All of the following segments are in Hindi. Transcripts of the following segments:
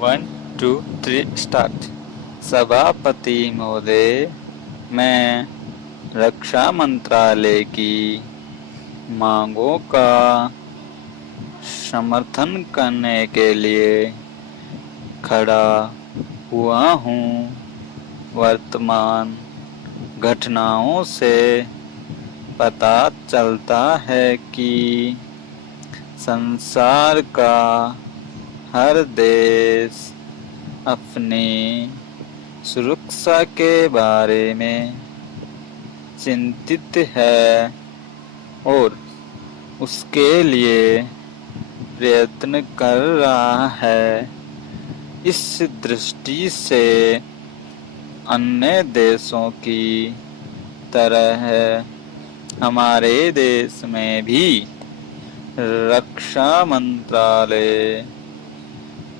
1, 2, 3 स्टार्ट। सभापति महोदय, मैं रक्षा मंत्रालय की मांगों का समर्थन करने के लिए खड़ा हुआ हूँ। वर्तमान घटनाओं से पता चलता है कि संसार का हर देश अपनी सुरक्षा के बारे में चिंतित है और उसके लिए प्रयत्न कर रहा है। इस दृष्टि से अन्य देशों की तरह हमारे देश में भी रक्षा मंत्रालय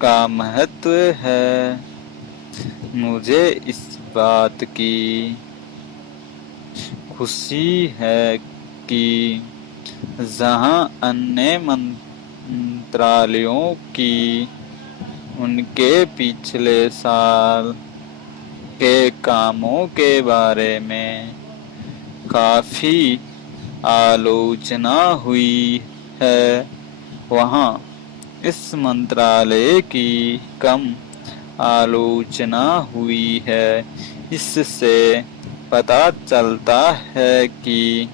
का महत्व है। मुझे इस बात की खुशी है कि जहां अन्य मंत्रालयों की उनके पिछले साल के कामों के बारे में काफी आलोचना हुई है, वहां इस मंत्रालय की कम आलोचना हुई है। इससे पता चलता है कि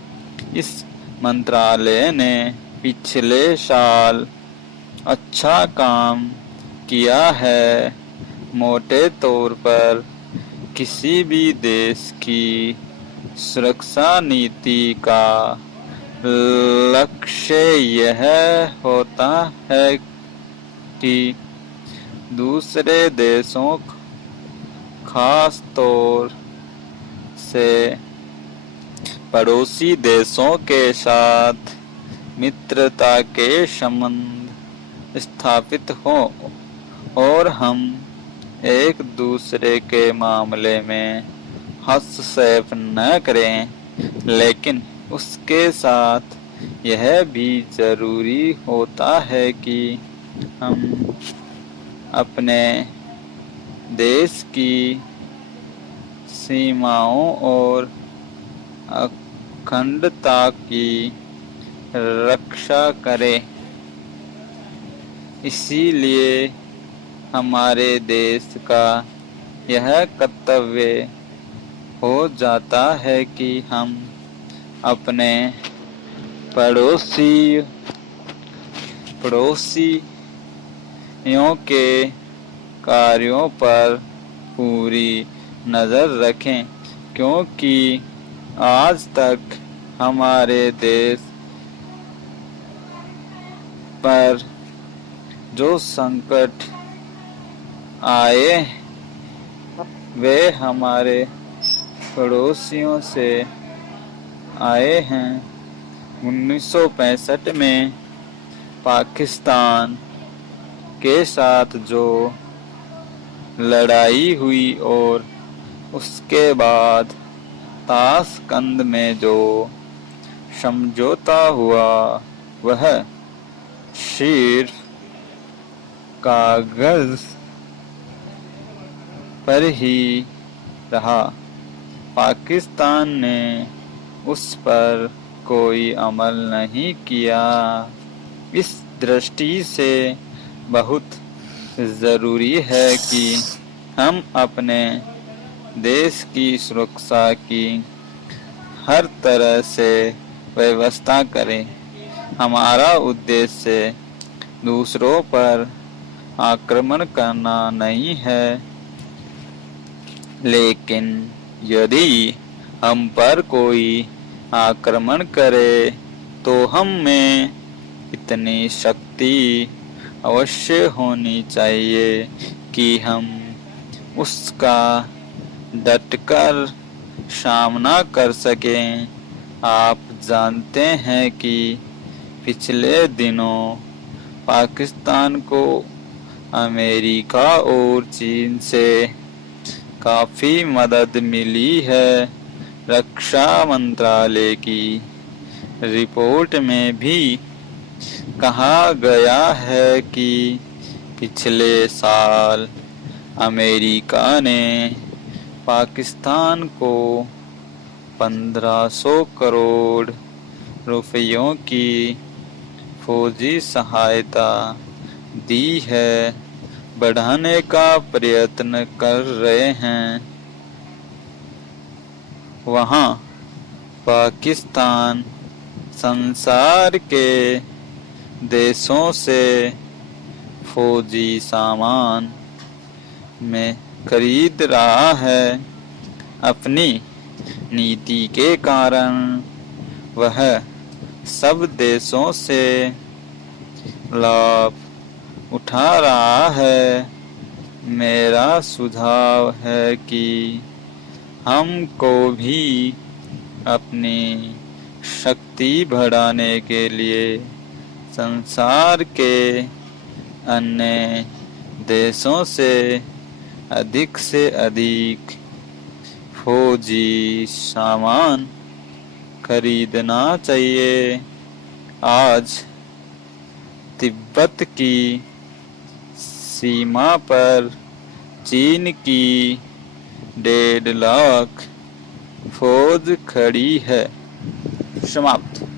इस मंत्रालय ने पिछले साल अच्छा काम किया है। मोटे तौर पर किसी भी देश की सुरक्षा नीति का लक्ष्य यह होता है कि दूसरे देशों, खास तौर से पड़ोसी देशों के साथ मित्रता के संबंध स्थापित हों और हम एक दूसरे के मामले में हस्तक्षेप न करें। लेकिन उसके साथ यह भी जरूरी होता है कि हम अपने देश की सीमाओं और अखंडता की रक्षा करें। इसीलिए हमारे देश का यह कर्तव्य हो जाता है कि हम अपने पड़ोसियों के कार्यों पर पूरी नज़र रखें, क्योंकि आज तक हमारे देश पर जो संकट आए वे हमारे पड़ोसियों से आए हैं। 1965 में पाकिस्तान के साथ जो लड़ाई हुई और उसके बाद ताशकंद में जो समझौता हुआ वह सिर्फ कागज पर ही रहा। पाकिस्तान ने उस पर कोई अमल नहीं किया। इस दृष्टि से बहुत ज़रूरी है कि हम अपने देश की सुरक्षा की हर तरह से व्यवस्था करें। हमारा उद्देश्य दूसरों पर आक्रमण करना नहीं है, लेकिन यदि हम पर कोई आक्रमण करे तो हम में इतनी शक्ति अवश्य होनी चाहिए कि हम उसका डटकर सामना कर सकें। आप जानते हैं कि पिछले दिनों पाकिस्तान को अमेरिका और चीन से काफ़ी मदद मिली है। रक्षा मंत्रालय की रिपोर्ट में भी कहा गया है कि पिछले साल अमेरिका ने पाकिस्तान को 1500 करोड़ रुपयों की फौजी सहायता दी है, बढ़ाने का प्रयत्न कर रहे हैं। वहाँ पाकिस्तान संसार के देशों से फौजी सामान में खरीद रहा है। अपनी नीति के कारण वह सब देशों से लाभ उठा रहा है। मेरा सुझाव है कि हमको भी अपनी शक्ति बढ़ाने के लिए संसार के अन्य देशों से अधिक फौजी सामान खरीदना चाहिए। आज तिब्बत की सीमा पर चीन की 1.5 लाख फौज खड़ी है। समाप्त।